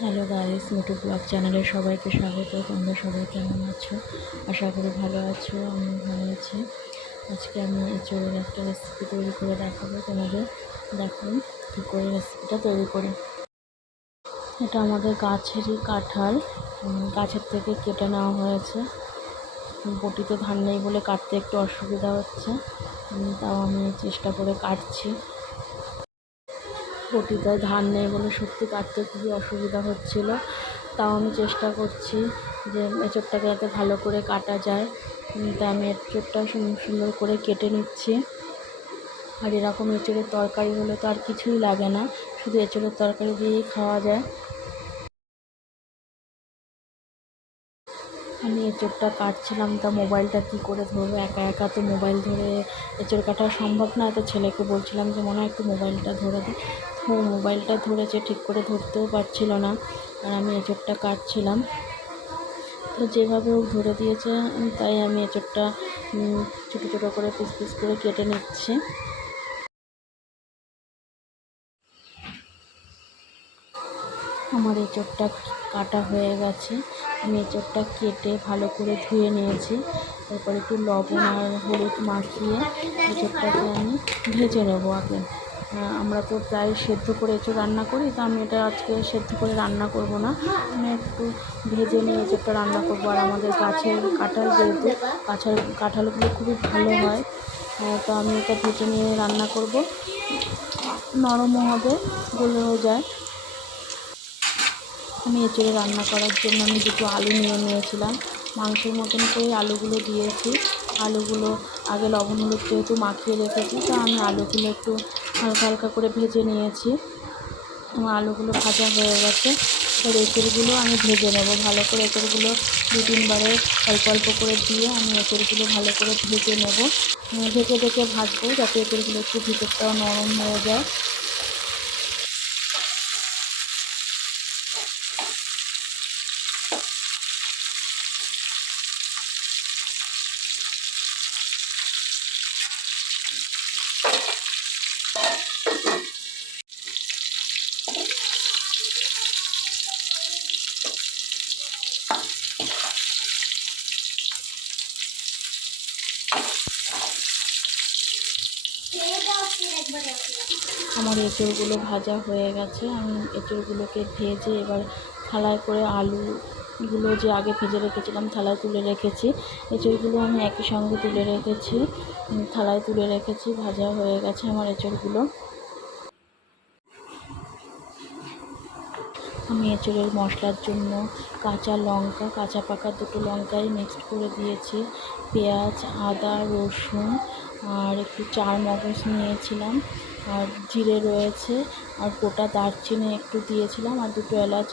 Hello guys, me too blog চ্যানেলে সবাইকে স্বাগত। তোমরা সবাই কেমন আছো? আশা করি ভালো আছো আমি ভালো আছি। আজকে আমি এঁচড়ের একটা রেসিপি তৈরি করে দেখাবো, তোমাদের দেখো কী করে রেসিপিটা তৈরি করি। এটা আমাদের গাছেরই কাঁঠাল। গাছের থেকে কেটে নেওয়া হয়েছে। বটিতে ধান নেই বলে কাটতে একটু অসুবিধা হচ্ছে। তাও আমি চেষ্টা করে কাটছি। বটিতে ধান নেই বলে সত্যি কাটতে খুবই অসুবিধা হচ্ছিল। তাও আমি চেষ্টা করছি যে এঁচোড়টাকে যাতে ভালো করে কাটা যায়। তাই আমি এঁচোড়টা সুন্দর সুন্দর করে কেটে নিচ্ছি। আর এরকম এঁচোড়ের তরকারি হলে তো আর কিছুই লাগে না। শুধু এঁচোড়ের তরকারি দিয়েই খাওয়া যায়। এঁচোড়টা কাটছিলাম, তা মোবাইলটা কী করে ধরবো? একা একা তো মোবাইল ধরে এঁচোড় কাটা সম্ভব না, তো ছেলেকে বলছিলাম যে, মনে হয় একটু মোবাইলটা ধরে দে। তো মোবাইলটা ধরেছে, ঠিক করে ধরতেও পারছিল না, আর আমি এঁচোড়টা কাটছিলাম। তো যেভাবে হোক ধরে দিয়েছে, তাই আমি এঁচোড়টা ছোটো ছোটো করে পিস পিস করে কেটে নিচ্ছি। আমার এঁচোড়টা কাটা হয়ে গেছে। এঁচোড়টা কেটে ভালো করে ধুয়ে নিয়েছি। তারপর একটু লবণ আর হলুদ মাখিয়ে এঁচোড়টাকে আমি ভেজে নেব আগে। আমরা তো প্রায় সেদ্ধ করে এঁচোড় রান্না করি, তো আমি এটা আজকে সেদ্ধ করে রান্না করব না। আমি একটু ভেজে নিয়ে এঁচোড়টা রান্না করব। আর আমাদের গাছের কাঁঠাল যেহেতু কাঁঠাল কাঁঠালগুলো খুবই ভালো হয় তো আমি এটা ভেজে নিয়ে রান্না করব। নরমও হবে গলেও যায়। আমি এঁচড়ে রান্না করার জন্য আমি দুটো আলু নিয়ে নিয়েছিলাম। মাংসের মতন করে আলুগুলো দিয়েছি। আলুগুলো আগে লবণ হলুদ যেহেতু মাখিয়ে রেখেছি, তো আমি আলুগুলো একটু হালকা হালকা করে ভেজে নিয়েছি। আমার আলুগুলো ভাজা হয়ে গেছে। এবার এঁচড়গুলো আমি ভেজে নেব। ভালো করে এঁচড়গুলো দু তিনবারে অল্প অল্প করে দিয়ে আমি এঁচড়গুলো ভালো করে ভেজে নেব। ঢেকে ঢেকে ভাজবো যাতে এঁচড়গুলো একটু ভিতরটাও নরম হয়ে যায়। আমার এঁচড়গুলো ভাজা হয়ে গেছে। আমি এঁচড়গুলোকে ভেজে এবার থালায় করে আলুগুলো যে আগে ভেজে রেখেছিলাম, থালায় তুলে রেখেছি। এঁচড়গুলো আমি একই সঙ্গে তুলে রেখেছি। থালায় তুলে রেখেছি, ভাজা হয়ে গেছে আমার এঁচড়গুলো। আমি এঁচড়ের মশলার জন্য কাঁচা লঙ্কা, কাঁচা পাকা দুটো লঙ্কাই মিক্সড করে দিয়েছি। পেঁয়াজ, আদা, রসুন আর একটু চার মগজ নিয়েছিলাম। আর জিরে রয়েছে আর গোটা দারচিনি একটু দিয়েছিলাম আর দুটো এলাচ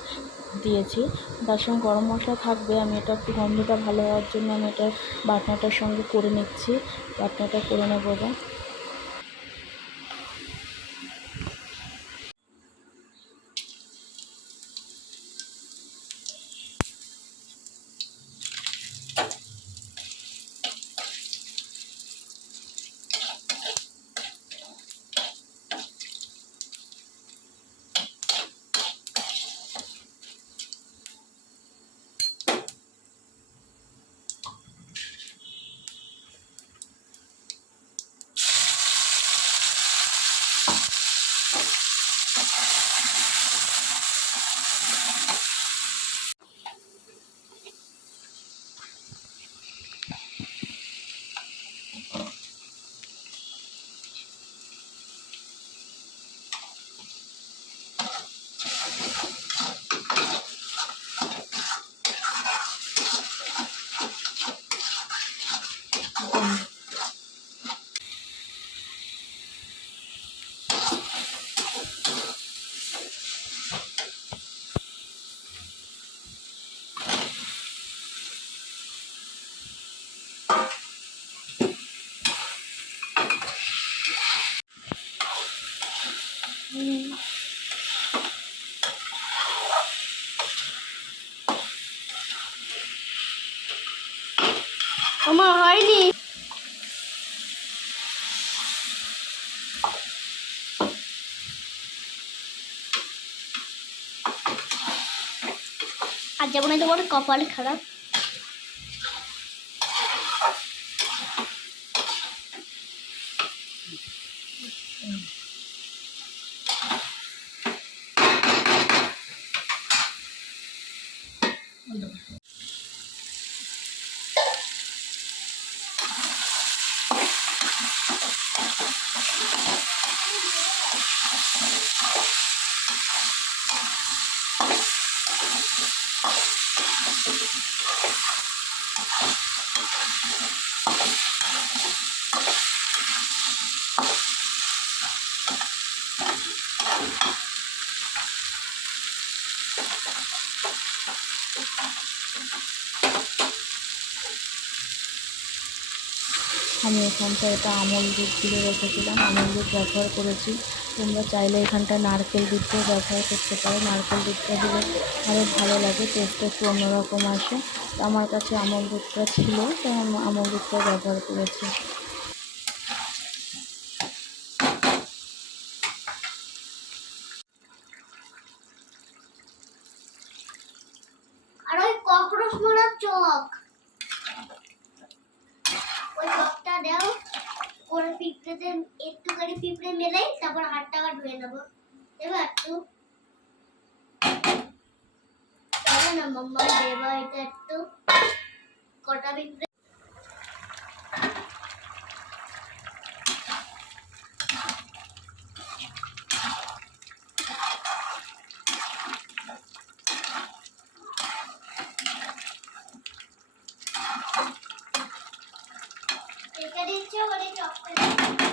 দিয়েছি। তার সঙ্গে গরম মশলা থাকবে, আমি এটা একটু গন্ধটা ভালো হওয়ার জন্য আমি এটা বাটনাটার সঙ্গে করে নিচ্ছি। বাটনাটা করে নেব এবার। আমার হয়নি। আর যেমন তোমার কপাল খারাপ। আমি এখানটা এটা আমল দুধ দিয়ে রেখেছিলাম, আমল দুধ ব্যবহার করেছি। তোমরা চাইলে এখানটা নারকেল দুধও ব্যবহার করতে পারো। নারকেল দুধটা দিলে আরও ভালো লাগে টেস্টটা একটু অন্যরকম আসে। আমার কাছে আমল দুধটা ছিল, তো আমি আমল দুধটা ব্যবহার করেছি। পিঁপড়েতে একটুখানি পিঁপড়ে মেলাই তারপর হাতটা আবার ধুয়ে নেব। এবার একটু না, মাম্মা, দেবা, এটা একটু কটা পিঁপড়ে 我的脚我的脚